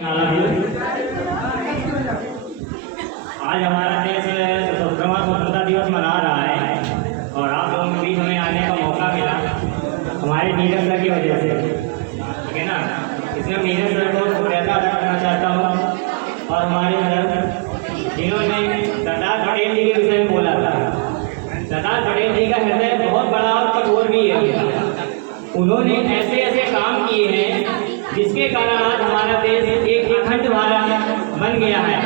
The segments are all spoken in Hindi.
आज हमारा देश 77वां स्वतंत्रता दिवस मना रहा है और आप लोगों के बीच हमें आने का मौका मिला हमारे नीरज सर की वजह से, ठीक है ना। इसमें नीरज सर को शुक्रिया अदा करना चाहता हूँ और हमारे सर जिन्होंने सरदार पटेल जी के विषय में बोला था। सरदार पटेल जी का हृदय बहुत बड़ा और कठोर भी है। उन्होंने ऐसे ऐसे काम किए हैं जिसके कारण आज हमारा देश एक अखंड भारत बन गया है।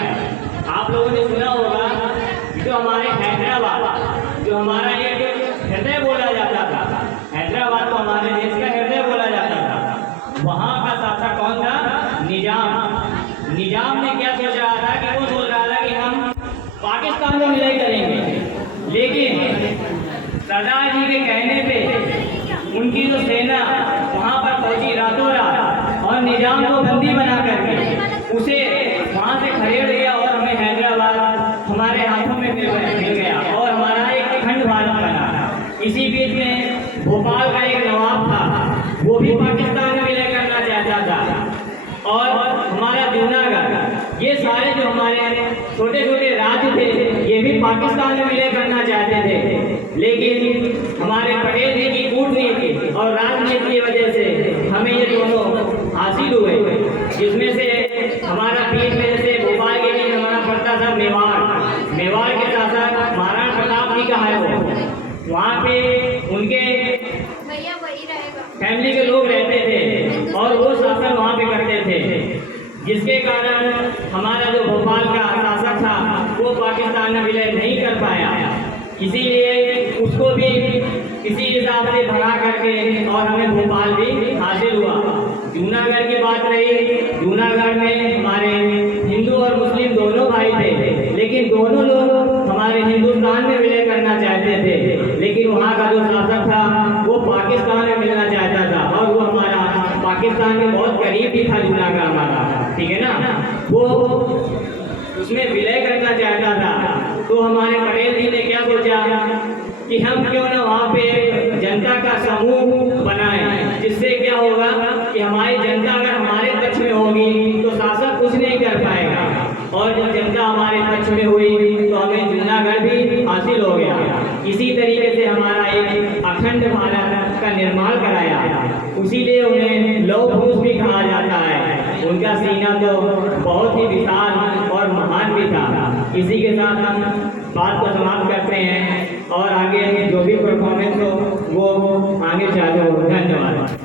आप लोगों ने सुना होगा जो हमारे हैदराबाद, जो हमारा एक हृदय बोला जाता था, हैदराबाद को हमारे देश का हृदय बोला जाता था। वहाँ का शासक कौन था? निजाम। निजाम ने क्या सोच रहा था कि वो सोच रहा था कि हम पाकिस्तान को विलय करेंगे, लेकिन सरदार जी के कहने पे उनकी जो सेना वहाँ पर पहुंची रातों रात और निजाम को बंदी बना करके उसे वहाँ से खदेड़ दिया और हमें हैदराबाद हमारे हाथों में मिल गया और हमारा एक अखंड भारत बना। इसी बीच में भोपाल का एक नवाब था, वो भी पाकिस्तान में विलय करना चाहता था और हमारा जूनागढ़, ये सारे जो हमारे छोटे छोटे राज्य थे ये भी पाकिस्तान में विलय करना चाहते थे, लेकिन हमारे पटेल जी की कूटनीति और राजनीति की वजह से हमें ये दोनों हासिल हुए, जिसमें से हमारा बीच में जैसे भोपाल के लिए हमारा पड़ता था मेवाड़ के शासक महाराणा प्रताप जी का है। वो वहाँ पे उनके फैमिली के लोग रहते थे और वो शासन वहाँ पे करते थे, जिसके कारण हमारा जो भोपाल का शासक था वो पाकिस्तान में विलय नहीं कर पाया। इसीलिए उसको भी इसी हिसाब से भगा करके और हमें भोपाल भी हासिल हुआ। जूनागढ़ की बात रही, जूनागढ़ में हमारे हिंदू और मुस्लिम दोनों भाई थे, लेकिन दोनों लोग हमारे हिंदुस्तान में विलय करना चाहते थे, लेकिन वहाँ का जो शासक था वो पाकिस्तान में मिलना चाहता था और वो हमारा पाकिस्तान के बहुत करीब भी था जूनागढ़ हमारा, ठीक है ना। वो उसमें विलय करना चाहता था, तो हमारे पटेल जी ने क्या सोचा कि हम क्यों ना वहाँ पे जनता का समूह बनाएं, जिससे क्या होगा कि हमारी जनता अगर हमारे पक्ष में होगी तो शासक कुछ नहीं कर पाएगा, और जब जनता हमारे पक्ष में हुई तो हमें जूनागढ़ भी हासिल हो गया। इसी तरीके से हमारा एक अखंड भारत का निर्माण कराया, उसीलिए उन्हें लौह पुरुष भी कहा जाता है। उनका सीना तो बहुत ही विशाल और महान भी था। इसी के साथ हम बात को समाप्त करते हैं और आगे जो भी परफॉर्मेंस हो वो आगे चालू हो। धन्यवाद।